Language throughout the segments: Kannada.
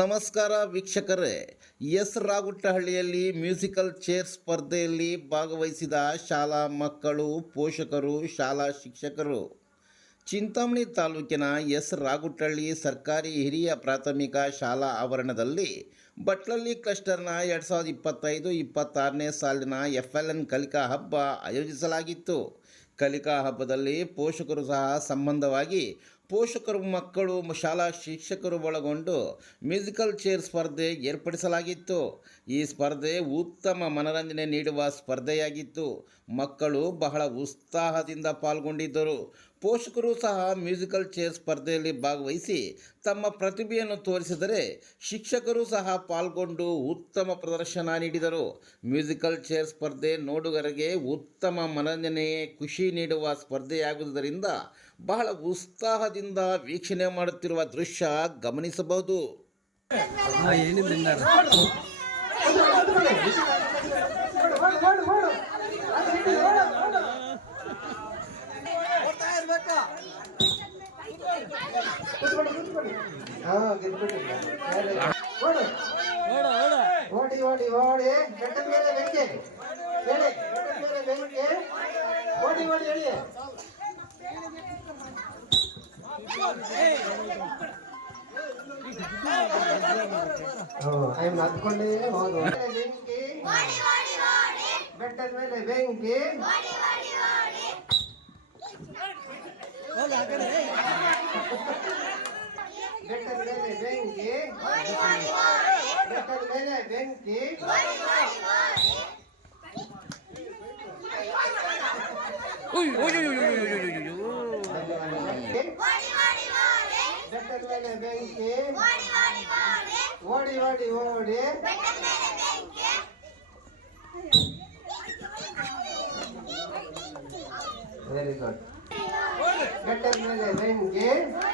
ನಮಸ್ಕಾರ ವೀಕ್ಷಕರೇ ಎಸ್ ರಾಗುಟ್ಟಹಳ್ಳಿಯಲ್ಲಿ ಮ್ಯೂಸಿಕಲ್ ಚೇರ್ ಸ್ಪರ್ಧೆಯಲ್ಲಿ ಭಾಗವಹಿಸಿದ ಶಾಲಾ ಮಕ್ಕಳು ಪೋಷಕರು ಶಾಲಾ ಶಿಕ್ಷಕರು ಚಿಂತಾಮಣಿ ತಾಲೂಕಿನ ಎಸ್ ರಾಗುಟ್ಟಹಳ್ಳಿ ಸರ್ಕಾರಿ ಹಿರಿಯ ಪ್ರಾಥಮಿಕ ಶಾಲಾ ಆವರಣದಲ್ಲಿ ಬಟ್ಲಳ್ಳಿ ಕ್ಲಸ್ಟರ್ನ ಎರಡು ಸಾವಿರದ ಇಪ್ಪತ್ತೈದು ಇಪ್ಪತ್ತಾರನೇ ಸಾಲಿನ ಎಫ್ ಎಲ್ ಎನ್ ಕಲಿಕಾ ಹಬ್ಬ ಆಯೋಜಿಸಲಾಗಿತ್ತು ಕಲಿಕಾ ಹಬ್ಬದಲ್ಲಿ ಪೋಷಕರು ಸಹ ಸಂಬಂಧವಾಗಿ ಪೋಷಕರು ಮಕ್ಕಳು ಶಾಲಾ ಶಿಕ್ಷಕರು ಒಳಗೊಂಡು ಮ್ಯೂಸಿಕಲ್ ಚೇರ್ ಸ್ಪರ್ಧೆ ಏರ್ಪಡಿಸಲಾಗಿತ್ತು ಈ ಸ್ಪರ್ಧೆ ಉತ್ತಮ ಮನರಂಜನೆ ನೀಡುವ ಸ್ಪರ್ಧೆಯಾಗಿತ್ತು ಮಕ್ಕಳು ಬಹಳ ಉತ್ಸಾಹದಿಂದ ಪಾಲ್ಗೊಂಡಿದ್ದರು ಪೋಷಕರು ಸಹ ಮ್ಯೂಸಿಕಲ್ ಚೇರ್ ಸ್ಪರ್ಧೆಯಲ್ಲಿ ಭಾಗವಹಿಸಿ ತಮ್ಮ ಪ್ರತಿಭೆಯನ್ನು ತೋರಿಸಿದರೆ ಶಿಕ್ಷಕರು ಸಹ ಪಾಲ್ಗೊಂಡು ಉತ್ತಮ ಪ್ರದರ್ಶನ ನೀಡಿದರು ಮ್ಯೂಸಿಕಲ್ ಚೇರ್ ಸ್ಪರ್ಧೆ ನೋಡುಗರಿಗೆ ಉತ್ತಮ ಮನರಂಜನೆ ಖುಷಿ ನೀಡುವ ಸ್ಪರ್ಧೆಯಾಗುವುದರಿಂದ ಬಹಳ ಉತ್ಸಾಹದಿಂದ ವೀಕ್ಷಣೆ ಮಾಡುತ್ತಿರುವ ದೃಶ್ಯ ಗಮನಿಸಬಹುದು ஓடி ஓடி ஓடி கட்டம் மேலே வெங்கி ஓடி ஓடி எழு வெங்கி बेटर मैंने बैंक के बड़ी बड़ी बड़ी बेटर मैंने बैंक के बड़ी बड़ी बड़ी OYO OYO OYO OYO OYO OYO बड़ी बड़ी बड़ी बेटर मैंने बैंक के बड़ी बड़ी बड़ी बड़ी बड़ी बड़ी बेटर मैंने बैंक के very good बेटर मैंने बैंक के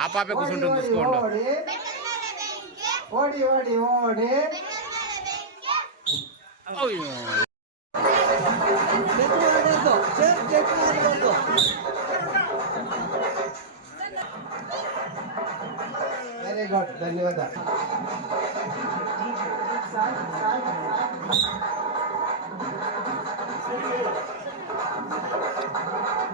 ఆ పాపే కూర్చుంటుంది చూసుకోండి ఓడి ఓడి ఓడి very good ధన్యవాద Thank you.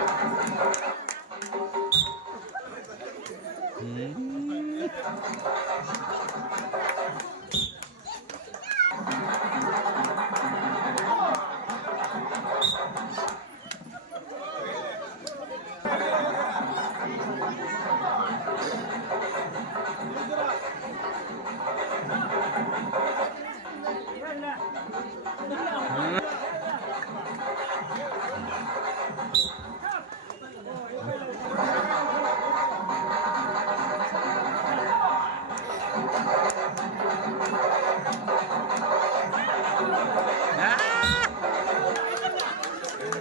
mm